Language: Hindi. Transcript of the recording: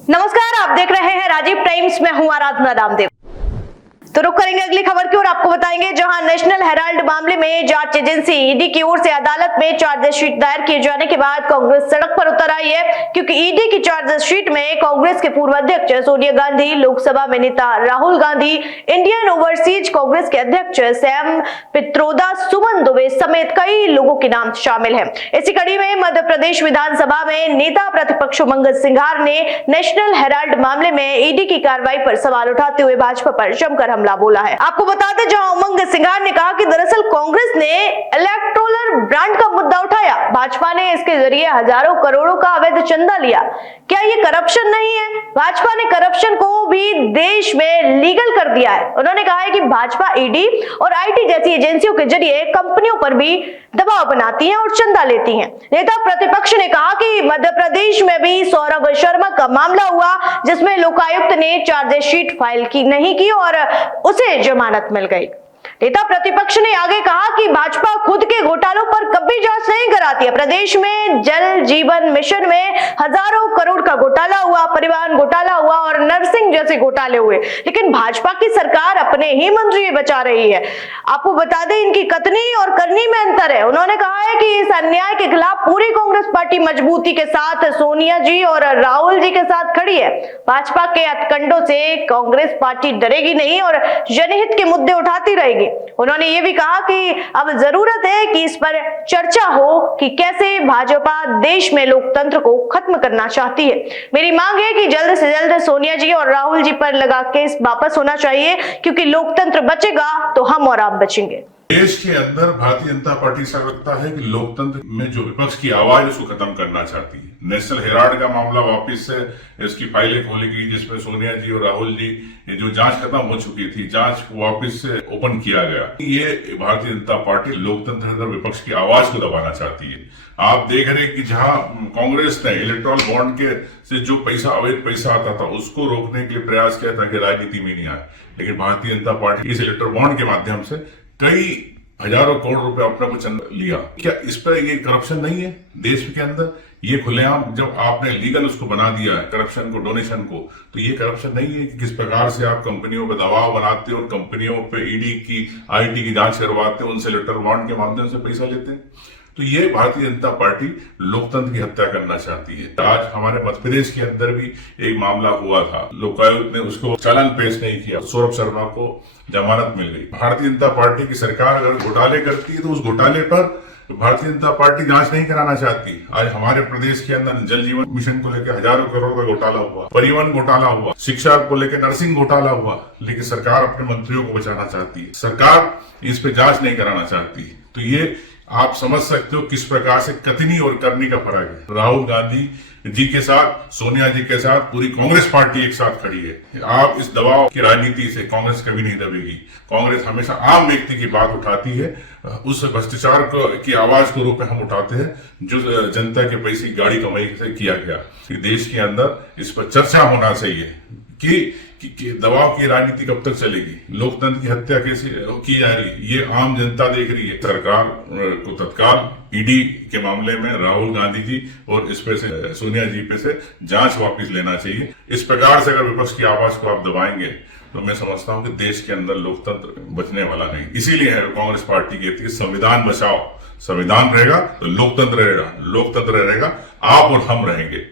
नमस्कार, आप देख रहे हैं राजीव टाइम्स में हूं आराधना रामदेव। तो रुक करेंगे अगली खबर की और आपको बताएंगे जहां नेशनल हेराल्ड मामले में जांच एजेंसी ईडी की ओर से अदालत में चार्जशीट दायर किए जाने के बाद कांग्रेस सड़क पर उतर आई है, क्योंकि ईडी की चार्जशीट में कांग्रेस के पूर्व अध्यक्ष सोनिया गांधी, लोकसभा में नेता राहुल गांधी, इंडियन ओवरसीज कांग्रेस के अध्यक्ष सैम पित्रोदा, सुमन दुबे समेत कई लोगों के नाम शामिल है। इसी कड़ी में मध्य प्रदेश विधानसभा में नेता प्रतिपक्ष उमंग सिंघार ने नेशनल हेराल्ड मामले में ईडी की कार्रवाई पर सवाल उठाते हुए भाजपा पर जमकर हमला बोला है। आपको बता दें, जहां उमंग सिंघार ने कहा कि दरअसल कांग्रेस ने इलेक्टोरल बॉन्ड का मुद्दा उठाया, भाजपा ने इसके जरिए हजारों करोड़ों का अवैध चंदा लिया। क्या ये करप्शन नहीं है? भाजपा ने करप्शन को भी देश में लीगल कर दिया है। उन्होंने कहा है कि भाजपा ईडी और आईटी जैसी एजेंसियों के जरिए कंपनियों पर भी दबाव बनाती है और चंदा लेती है। नेता प्रतिपक्ष ने कहा कि मध्य प्रदेश में भी सौरभ शर्मा का मामला हुआ, जिसमें लोकायुक्त ने चार्जशीट फाइल की नहीं की और उसे जमानत मिल गई। नेता प्रतिपक्ष ने आगे कहा कि भाजपा खुद के घोटालों पर कभी जांच नहीं कराती है। प्रदेश में जल जीवन मिशन में हजारों करोड़ का घोटाला हुआ, परिवहन घोटाला हुआ और नर्सिंग जैसे घोटाले हुए, लेकिन भाजपा की सरकार अपने ही मंत्री बचा रही है। आपको बता दें, इनकी कथनी और करनी में अंतर है। उन्होंने कहा है कि इस अन्याय के खिलाफ पूरी कांग्रेस पार्टी मजबूती के साथ सोनिया जी और राहुल जी के साथ खड़ी है। भाजपा के हथकंडों से कांग्रेस पार्टी डरेगी नहीं और जनहित के मुद्दे उठाती रहेगी। उन्होंने ये भी कहा कि अब जरूरत है कि इस पर चर्चा हो कि कैसे भाजपा देश में लोकतंत्र को खत्म करना चाहती है। मेरी मांग है कि जल्द से जल्द सोनिया जी और राहुल जी पर लगा केस वापस होना चाहिए, क्योंकि लोकतंत्र बचेगा तो हम और आप बचेंगे। देश के अंदर भारतीय जनता पार्टी ऐसा लगता है कि लोकतंत्र में जो विपक्ष की आवाज उसको खत्म करना चाहती है। नेशनल हेराल्ड का मामला वापस से इसकी फाइलें खोली गई, जिसमें सोनिया जी और राहुल जी जो जांच खत्म हो चुकी थी, जांच वापस से ओपन किया गया। ये भारतीय जनता पार्टी लोकतंत्र के अंदर विपक्ष की आवाज को दबाना चाहती है। आप देख रहे हैं कि जहां कांग्रेस ने इलेक्ट्रॉल बॉन्ड के से जो पैसा, अवैध पैसा आता था, उसको रोकने के लिए प्रयास किया ताकि राजनीति में नहीं आए, लेकिन भारतीय जनता पार्टी इस इलेक्ट्रॉल बॉन्ड के माध्यम से कई हजारों करोड़ रुपए अपने को चंदा लिया। क्या इस पर ये करप्शन नहीं है देश के अंदर? ये खुलेआम जब आपने लीगल उसको बना दिया है करप्शन को, डोनेशन को, तो ये करप्शन नहीं है कि किस प्रकार से आप कंपनियों पर दबाव बनाते और कंपनियों पे ईडी की, आईटी की जांच करवाते, उनसे इलेक्ट्रल बॉन्ड के माध्यम से पैसा लेते हैं। तो ये भारतीय जनता पार्टी लोकतंत्र की हत्या करना चाहती है। आज हमारे मध्य प्रदेश के अंदर भी एक मामला हुआ था, लोकायुक्त ने उसको चालान पेश नहीं किया, सौरभ शर्मा को जमानत मिल गई। भारतीय जनता पार्टी की सरकार अगर घोटाले करती है तो उस घोटाले पर भारतीय जनता पार्टी जांच नहीं कराना चाहती। आज हमारे प्रदेश के अंदर जल जीवन मिशन को लेकर हजारों करोड़ का घोटाला हुआ, परिवहन घोटाला हुआ, शिक्षा को लेकर नर्सिंग घोटाला हुआ, लेकिन सरकार अपने मंत्रियों को बचाना चाहती है। सरकार इस पे जांच नहीं कराना चाहती। तो ये आप समझ सकते हो किस प्रकार से कथनी और करनी का फर्क है। राहुल गांधी जी के साथ, सोनिया जी के साथ पूरी कांग्रेस पार्टी एक साथ खड़ी है। आप इस दबाव की राजनीति से कांग्रेस कभी नहीं दबेगी। कांग्रेस हमेशा आम व्यक्ति की बात उठाती है, उस भ्रष्टाचार की आवाज के रूप में हम उठाते हैं जो जनता के पैसे की गाड़ी कमाई से किया गया। देश के अंदर इस पर चर्चा होना चाहिए कि दबाव की राजनीति कब तक चलेगी, लोकतंत्र की हत्या कैसे की जा रही है, ये आम जनता देख रही है। सरकार को तत्काल ईडी के मामले में राहुल गांधी जी और इस पे से सोनिया जी पे से जांच वापस लेना चाहिए। इस प्रकार से अगर विपक्ष की आवाज को आप दबाएंगे तो मैं समझता हूं कि देश के अंदर लोकतंत्र बचने वाला नहीं। इसीलिए कांग्रेस पार्टी कहती है संविधान बचाओ, संविधान रहेगा तो लोकतंत्र रहेगा, लोकतंत्र रहेगा आप और हम रहेंगे।